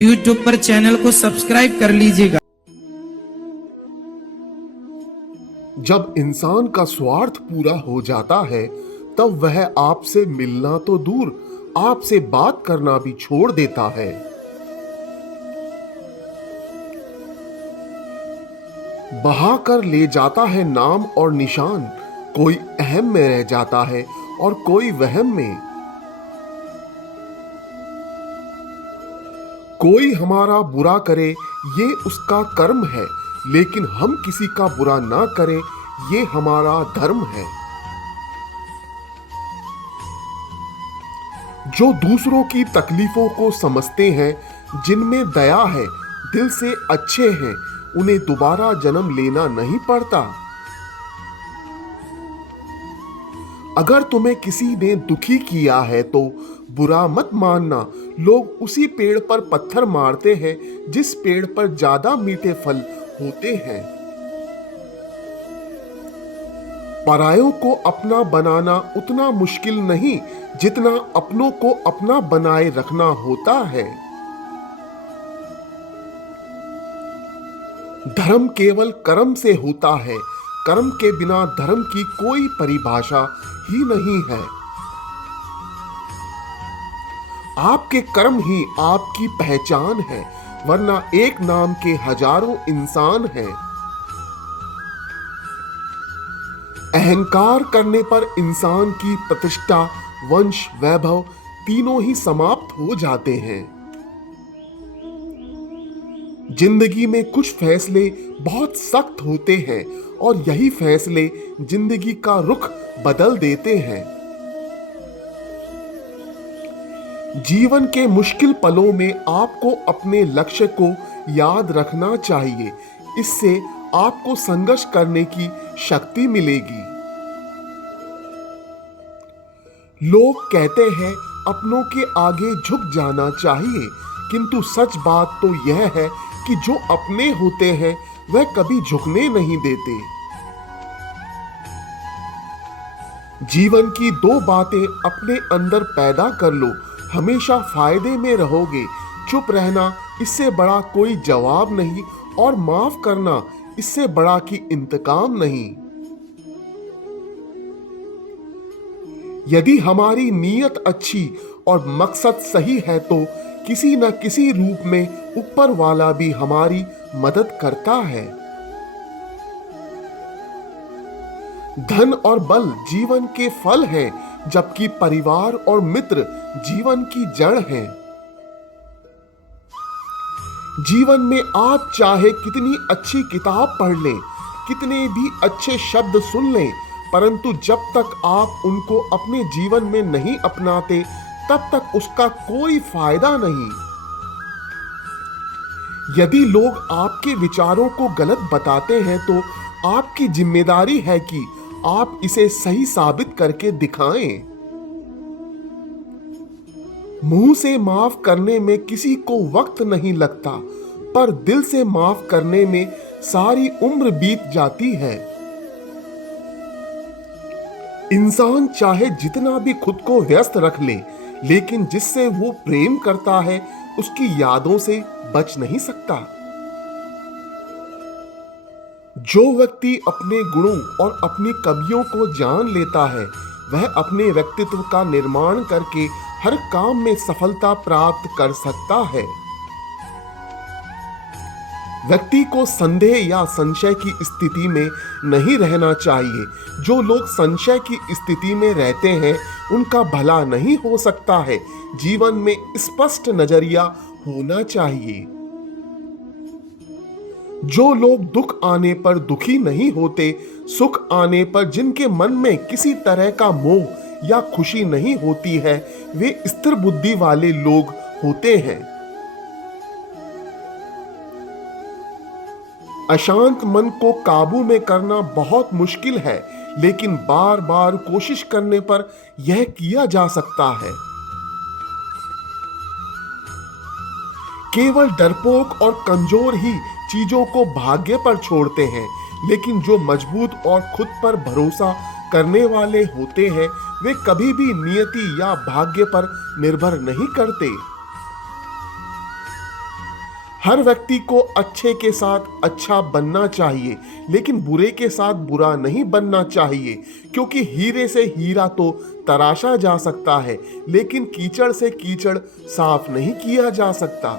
YouTube पर channel को subscribe कर लीजिएगा। जब इंसान का स्वार्थ पूरा हो जाता है तब वह आपसे मिलना तो दूर आपसे बात करना भी छोड़ देता है। बहा कर ले जाता है नाम और निशान, कोई अहम में रह जाता है और कोई वहम में। कोई हमारा बुरा करे ये उसका कर्म है, लेकिन हम किसी का बुरा ना करें ये हमारा धर्म है। जो दूसरों की तकलीफों को समझते हैं, जिनमें दया है, दिल से अच्छे हैं, उन्हें दोबारा जन्म लेना नहीं पड़ता। अगर तुम्हें किसी ने दुखी किया है तो बुरा मत मानना। लोग उसी पेड़ पर पत्थर मारते हैं जिस पेड़ पर ज्यादा मीठे फल होते हैं। परायों को अपना बनाना उतना मुश्किल नहीं जितना अपनों को अपना बनाए रखना होता है। धर्म केवल कर्म से होता है, कर्म के बिना धर्म की कोई परिभाषा ही नहीं है। आपके कर्म ही आपकी पहचान है, वरना एक नाम के हजारों इंसान हैं। अहंकार करने पर इंसान की प्रतिष्ठा, वंश, वैभव तीनों ही समाप्त हो जाते हैं। जिंदगी में कुछ फैसले बहुत सख्त होते हैं और यही फैसले जिंदगी का रुख बदल देते हैं। जीवन के मुश्किल पलों में आपको अपने लक्ष्य को याद रखना चाहिए। इससे आपको संघर्ष करने की शक्ति मिलेगी। लोग कहते हैं अपनों के आगे झुक जाना चाहिए, किंतु सच बात तो यह है कि जो अपने होते हैं वह कभी झुकने नहीं देते। जीवन की दो बातें अपने अंदर पैदा कर लो, हमेशा फायदे में रहोगे। चुप रहना इससे बड़ा कोई जवाब नहीं और माफ करना इससे बड़ा कि इंतकाम नहीं। यदि हमारी नीयत अच्छी और मकसद सही है तो किसी न किसी रूप में ऊपर वाला भी हमारी मदद करता है। धन और बल जीवन के फल हैं, जबकि परिवार और मित्र जीवन की जड़ हैं। जीवन में आप चाहे कितनी अच्छी किताब पढ़ लें, कितने भी अच्छे शब्द सुन लें, परंतु जब तक आप उनको अपने जीवन में नहीं अपनाते तब तक उसका कोई फायदा नहीं। यदि लोग आपके विचारों को गलत बताते हैं तो आपकी जिम्मेदारी है कि आप इसे सही साबित करके दिखाएं। मुंह से माफ करने में किसी को वक्त नहीं लगता, पर दिल से माफ करने में सारी उम्र बीत जाती है। इंसान चाहे जितना भी खुद को व्यस्त रख ले, लेकिन जिससे वो प्रेम करता है उसकी यादों से बच नहीं सकता। जो व्यक्ति अपने गुणों और अपनी कमियों को जान लेता है वह अपने व्यक्तित्व का निर्माण करके हर काम में सफलता प्राप्त कर सकता है। व्यक्ति को संदेह या संशय की स्थिति में नहीं रहना चाहिए। जो लोग संशय की स्थिति में रहते हैं उनका भला नहीं हो सकता है। जीवन में स्पष्ट नजरिया होना चाहिए। जो लोग दुख आने पर दुखी नहीं होते, सुख आने पर जिनके मन में किसी तरह का मोह या खुशी नहीं होती है, वे स्थिर बुद्धि वाले लोग होते हैं। अशांत मन को काबू में करना बहुत मुश्किल है, लेकिन बार बार कोशिश करने पर यह किया जा सकता है। केवल डरपोक और कमजोर ही चीजों को भाग्य पर छोड़ते हैं, लेकिन जो मजबूत और खुद पर भरोसा करने वाले होते हैं वे कभी भी नियति या भाग्य पर निर्भर नहीं करते। हर व्यक्ति को अच्छे के साथ अच्छा बनना चाहिए, लेकिन बुरे के साथ बुरा नहीं बनना चाहिए, क्योंकि हीरे से हीरा तो तराशा जा सकता है, लेकिन कीचड़ से कीचड़ साफ नहीं किया जा सकता।